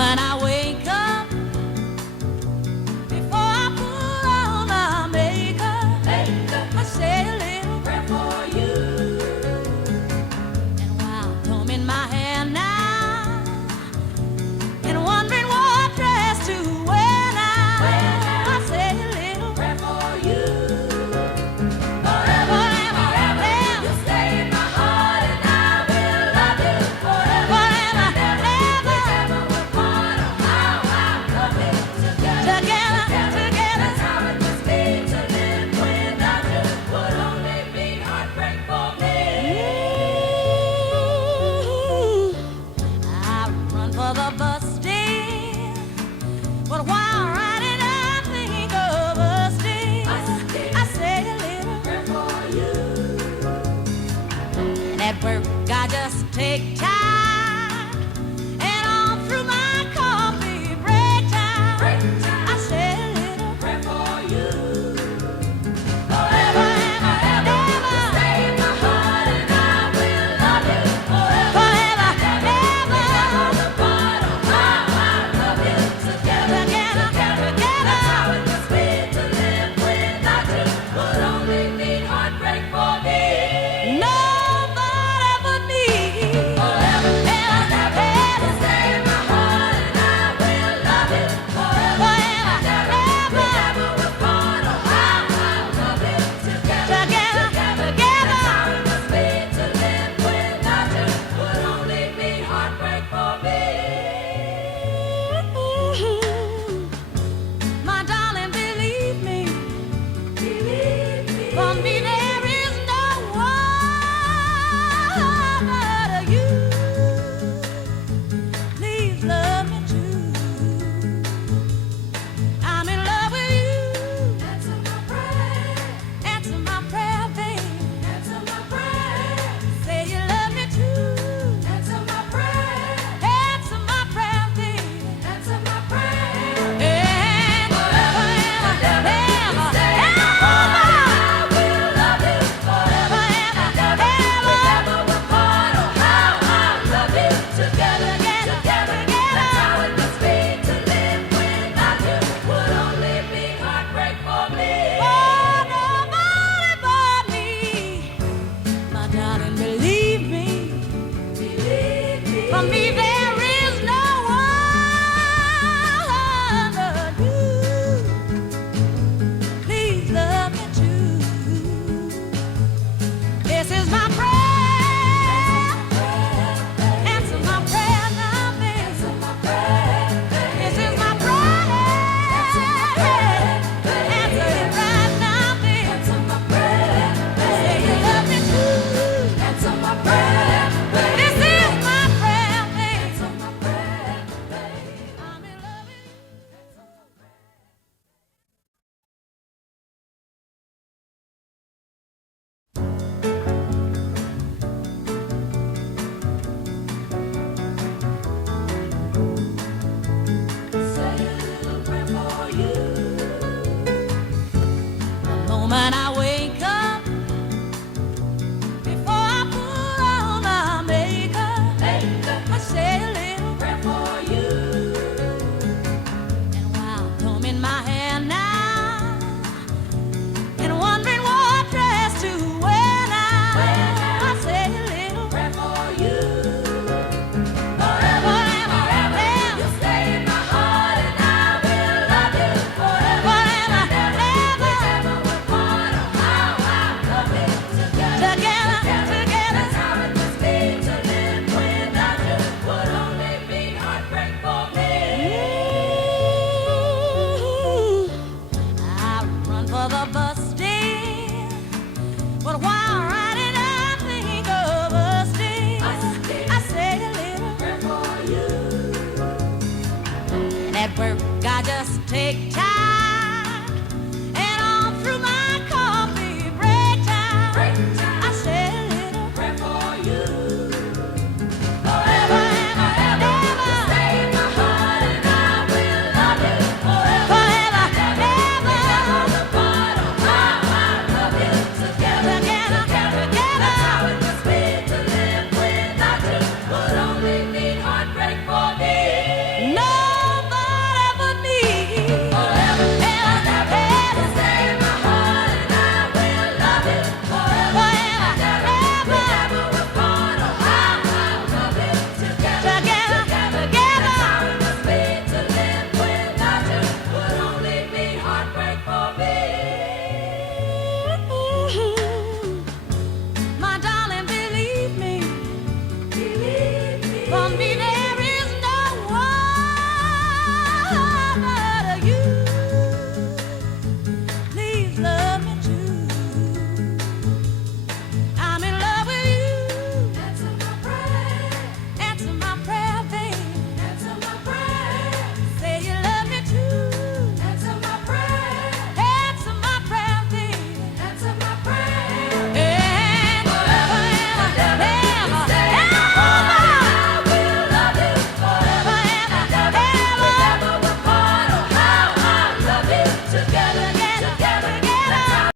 moment I wake up, before I put on my makeup, I say a little prayer for you. And while combing my hair now and wondering what dress to wear now, I say a little prayer for you. Forever, forever, you'll stay in my heart, and I will love you forever. Forever, ever, we're part of how I love it together. Together, together. That's how it must be to live without you. Would only be heartbreak for me. I run for the bus stand, but while riding I think of us dear. I say a little prayer for you. And at work I just take time, and all through my coffee break time, I say a little prayer for you. Forever, ever, ever, stay in my heart, and I will love you forever. Forever, ever, we're part of how I love you together. Together, together. That's how it must be to live without you. Would only mean heartbreak for me. Nobody but me. Forever, ever, ever, stay in my heart, and I will love you forever. Forever, ever, we're part of how I love you together. Together, together. That's how it must be to live without you. Would only mean heartbreak for me. My darling, believe me. For me there is no one but you. Please love me too. I'm in love with you. Answer my prayer. Answer my prayer, babe. Answer my prayer. Say you love me too. Answer my prayer. Answer my prayer, babe. Answer my prayer. And forever, ever, ever, stay in my heart. I will love you forever, ever, ever. We're part of how I love you together, together, together. That's how it must be to live without you. Would only be heartbreak for me. Oh, nobody but me. My darling, believe me. For me there is no one but you. Please love me too. This is my prayer. Answer my prayer now, baby. Answer my prayer. This is my prayer. Answer it right now, baby. Answer my prayer. Say you love me too. Answer my prayer. This is my prayer, baby. Answer my prayer, baby. I'm in love with you. Say a little prayer for you. The moment I wake up, before I put on my makeup, I say a little prayer for you. And while combing my hair now and wondering what dress to wear now, I say a little prayer for you. Forever, forever, you'll stay in my heart, and I will love you forever. Forever, ever, we're part of how I love it together. Together, together. That's how it must be to live without you. Would only mean heartbreak for me. I run for the bus stand, but while riding I think of us dear. I say a little prayer for you. And at work I just take time.